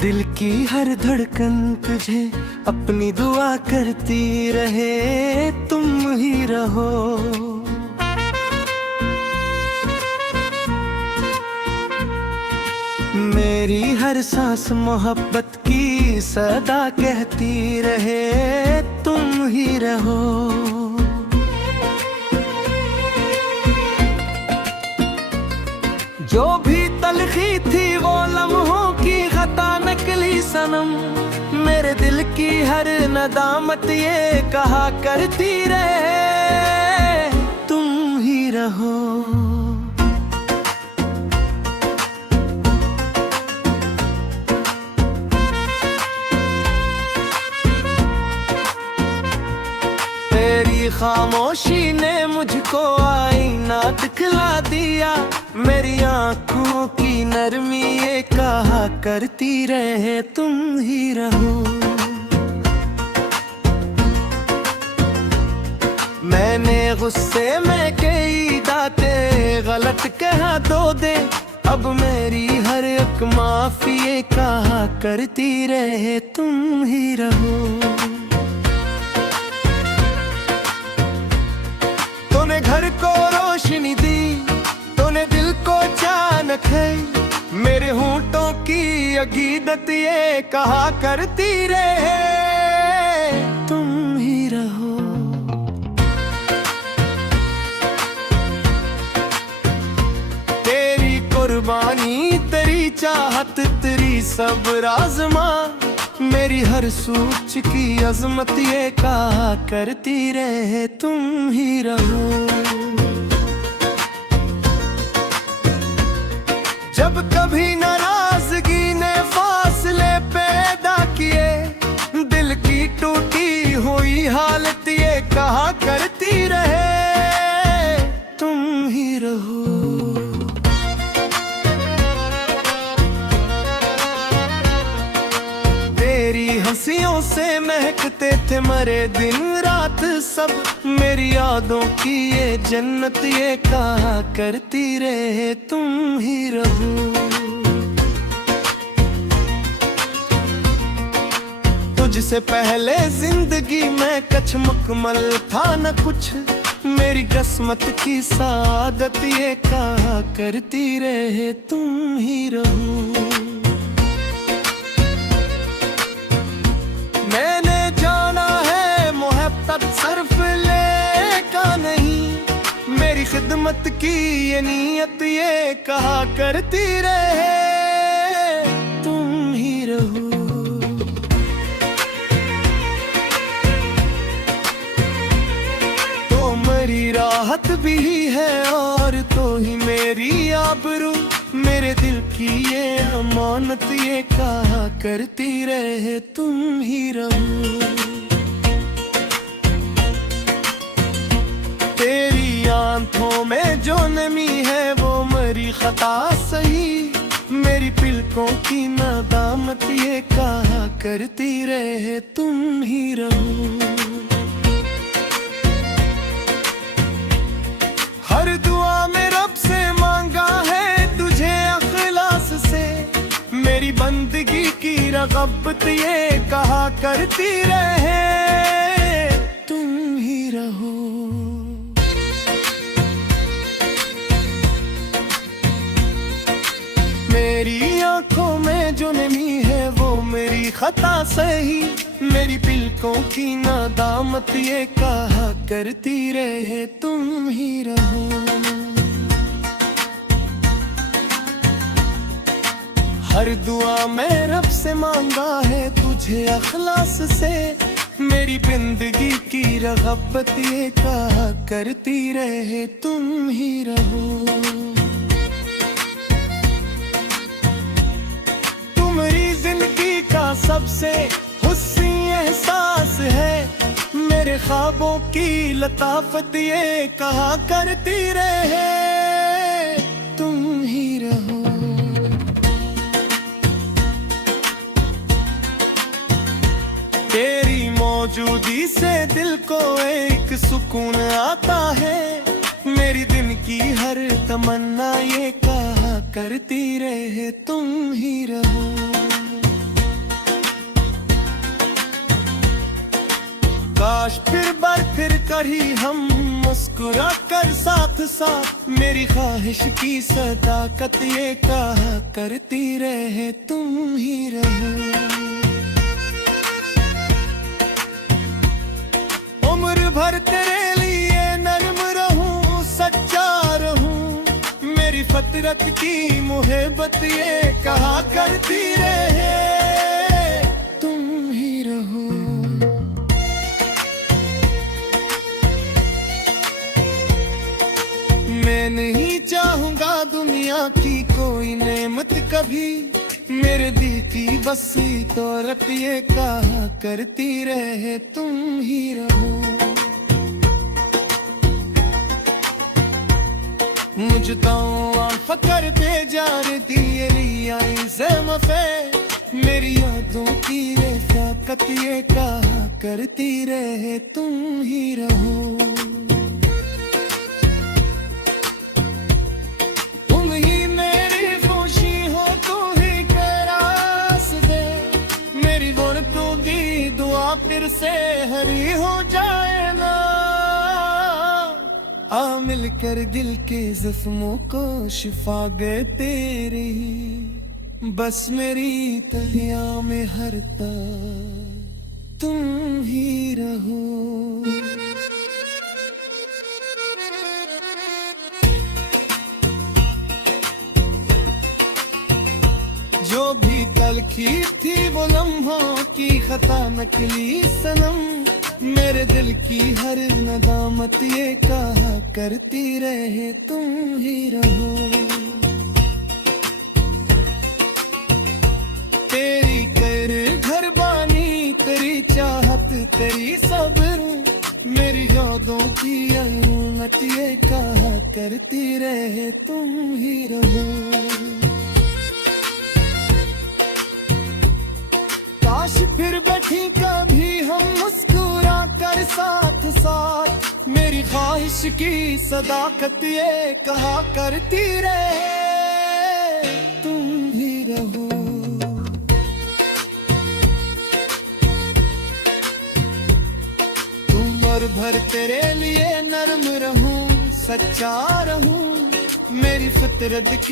दिल की हर धड़कन तुझे अपनी दुआ करती रहे, तुम ही रहो। मेरी हर सांस मोहब्बत की सदा कहती रहे, तुम ही रहो। जो भी तलखी थी वो लम्हों की खता नकली सनम, मेरे दिल की हर नदामत ये कहा करती रहे, तुम ही रहो। तेरी खामोशी ने मुझको आईना दिखला दिया, मेरी आँखों की नरमी ये कहा करती रहे, तुम ही रहो। मैंने गुस्से में कई बातें गलत कहा तो दे, अब मेरी हर एक माफी ये कहा करती रहे, तुम ही रहो। तूने घर को रोशनी दी, तूने दिल को चानक है, मेरे होंठों की अकीदत ये कहा करती रहे, तुम ही रहो। तेरी कुर्बानी, तेरी चाहत, तेरी सब्र आज़मा, मेरी हर सोच की अजमत ये कहा करती रहे, तुम ही रहो। जब कभी नाराजगी ने फासले पैदा किए, दिल की टूटी हुई हालत ये कहा करती रहे, तुम ही रहो। हंसियों से महकते थे मरे दिन रात सब, मेरी यादों की ये जन्नत ये कहा करती रहे, तुम ही रहो। तुझसे पहले जिंदगी में कुछ मुकम्मल था न कुछ, मेरी किस्मत की सादत ये कहा करती रहे, तुम ही रहो। मैंने जाना है मोहब्बत सिर्फ लेका नहीं, मेरी खिदमत की ये नीयत ये कहा करती रहे, तुम ही रहो। तो मेरी राहत भी है और तो ही मेरी आबरू, मेरे दिल की ये अमानत ये कहा करती रहे, तुम ही रहो। तेरी आंखों में जो नमी है वो मेरी खता सही, मेरी पिलकों की नादामत ये कहा करती रहे, तुम ही रहो। हर दुआ में रब से मांगा है से, मेरी बंदगी की रग़बत ये कहा करती रहे, तुम ही रहो। मेरी आंखों में जो नमी है वो मेरी खता सही, मेरी पिलकों की नादामत ये कहा करती रहे, तुम ही रहो। हर दुआ में रब से मांगा है तुझे अखलास से, मेरी जिंदगी की रग़बत ये कहा करती रहे, तुम ही रहो। तुम्हारी जिंदगी का सबसे हुस्नी एहसास है, मेरे ख्वाबों की लताफत ये कहा करती रहे, तुम ही रहो। तेरी मौजूदी से दिल को एक सुकून आता है, मेरी दिन की हर तमन्ना ये कहा करती रहे, तुम ही रहो। काश फिर बार फिर कहीं हम मुस्कुरा कर साथ साथ, मेरी ख्वाहिश की सदाकत ये कहा करती रहे तुम ही रहो। उम्र भर तेरे लिए नरम रहूं, सच्चा रहूं, मेरी फितरत की मोहब्बत ये कहा करती रहे तुम ही रहो। मैं नहीं चाहूंगा दुनिया की कोई नेमत कभी, मेरे दिल की बस दौलत ये कहा करती रहे तुम ही रहो। मुझ तो फकर बेजार दिए आई ज़मफ़े, मेरी यादों की रफ़ाकत ये कहा करती रहे तुम ही रहो। फिर से हरी हो जाए ना, आ मिलकर दिल के जख्मों को शिफा गए तेरी, बस मेरी तहिया में हर तार तुम ही रहो। जो भी तलखी थी वो लम्हों की खता नकली सनम, मेरे दिल की हर नदामत ये कहा करती रहे तुम ही रहो। तेरी कर घरबानी, तेरी चाहत, तेरी सब्र, मेरी यादों की अनमत ये कहा करती रहे तुम ही रहो। काश फिर बैठी कभी हम मुस्कुरा कर साथ साथ, मेरी ख्वाहिश की सदाकत ये कहा करती रहे तुम ही रहो। उम्र भर तेरे लिए नरम रहूं, सच्चा रहूं, मेरी फितरत की